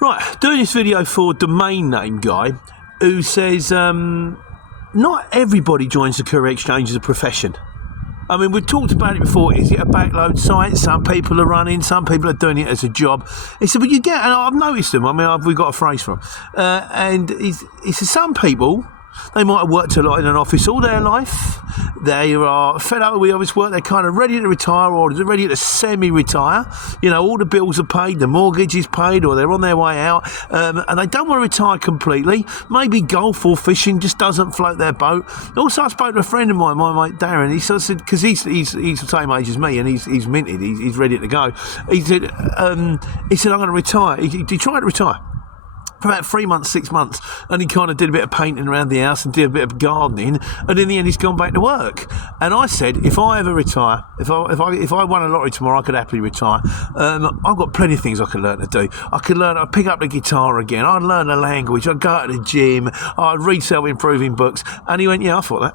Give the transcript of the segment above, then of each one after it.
Right, doing this video for domain name guy who says not everybody joins the Courier Exchange as a profession. I mean, we've talked about it before. Is it a backload site? Some people are running, some people are doing it as a job. He said, but you get, and I've noticed them. I mean, we've got a phrase for them. And he said, some people, they might have worked a lot in an office all their life. They are fed up with the office work. They're kind of ready to retire, or they're ready to semi-retire. You know, all the bills are paid, the mortgage is paid, or they're on their way out, and they don't want to retire completely. Maybe golf or fishing just doesn't float their boat. Also, I spoke to a friend of mine, my mate Darren. He sort of said, because he's the same age as me, and he's minted, he's ready to go. He said, I'm going to retire. He tried to retire for about 3 months, 6 months, and he kind of did a bit of painting around the house and did a bit of gardening, and in the end he's gone back to work. And I said, if I ever retire, if I won a lottery tomorrow, I could happily retire. I've got plenty of things I could learn to do. I'd pick up the guitar again, I'd learn a language, I'd go to the gym, I'd read self-improving books. And he went, yeah, I thought that.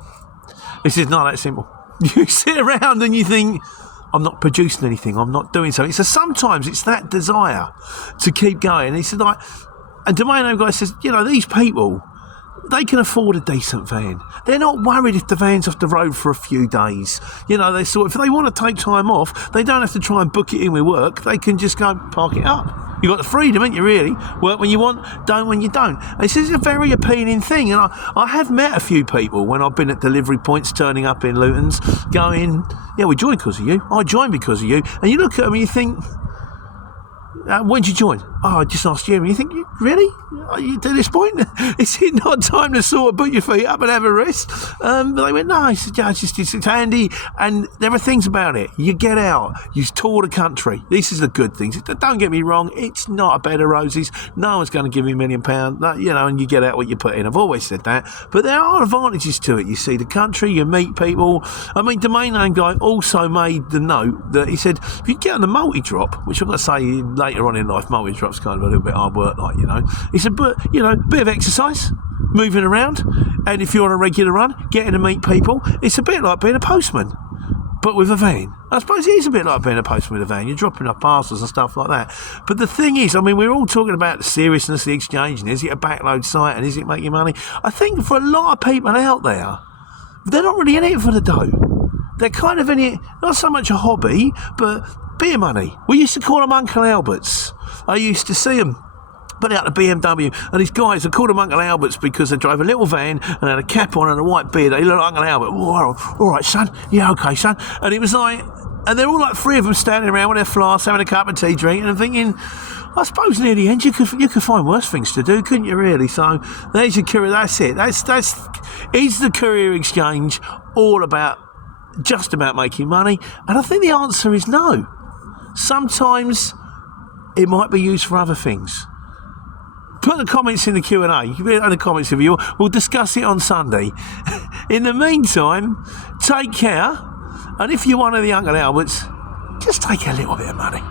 He says, not that simple. You sit around and you think, I'm not producing anything, I'm not doing something. So sometimes it's that desire to keep going. And he said, and domain name guy says, you know, these people, they can afford a decent van. They're not worried if the van's off the road for a few days. You know, if they want to take time off, they don't have to try and book it in with work. They can just go park it up. You've got the freedom, haven't you, really? Work when you want, don't when you don't. And this is a very appealing thing. And I have met a few people when I've been at delivery points, turning up in Luton's, going, yeah, we joined because of you. I joined because of you. And you look at them and you think, when did you join? Oh, I just asked you. And you think, really? Are you to this point? Is it not time to sort of put your feet up and have a rest? But they went, no, it's handy. And there are things about it. You get out. You tour the country. This is the good things. Don't get me wrong. It's not a bed of roses. No one's going to give you £1 million, you know, and you get out what you put in. I've always said that. But there are advantages to it. You see the country, you meet people. I mean, domain name guy also made the note that he said, if you get on the multi-drop, which I'm going to say later on in life, multi-drop's kind of a little bit hard work, like, you know. He said, but, you know, bit of exercise, moving around, and if you're on a regular run, getting to meet people, it's a bit like being a postman, but with a van. I suppose it is a bit like being a postman with a van. You're dropping off parcels and stuff like that. But the thing is, I mean, we're all talking about the seriousness of the exchange, and is it a backload site, and is it making money? I think for a lot of people out there, they're not really in it for the dough. They're kind of in it, not so much a hobby, but beer money. We used to call them Uncle Alberts. I used to see them put out the BMW, and these guys, I called them Uncle Alberts because they drove a little van and had a cap on and a white beard. They looked like Uncle Albert. Oh, all right, son. Yeah, okay, son. And it was like, and they're all like three of them standing around with their flasks, having a cup of tea, drinking, and thinking, I suppose near the end you could find worse things to do, couldn't you, really? So there's your Courier. That's it. Is the Courier Exchange all about just about making money? And I think the answer is no. Sometimes it might be used for other things. Put the comments in the Q&A. You can put it in the comments if you want. We'll discuss it on Sunday. In the meantime, take care. And if you're one of the Uncle Alberts, just take a little bit of money.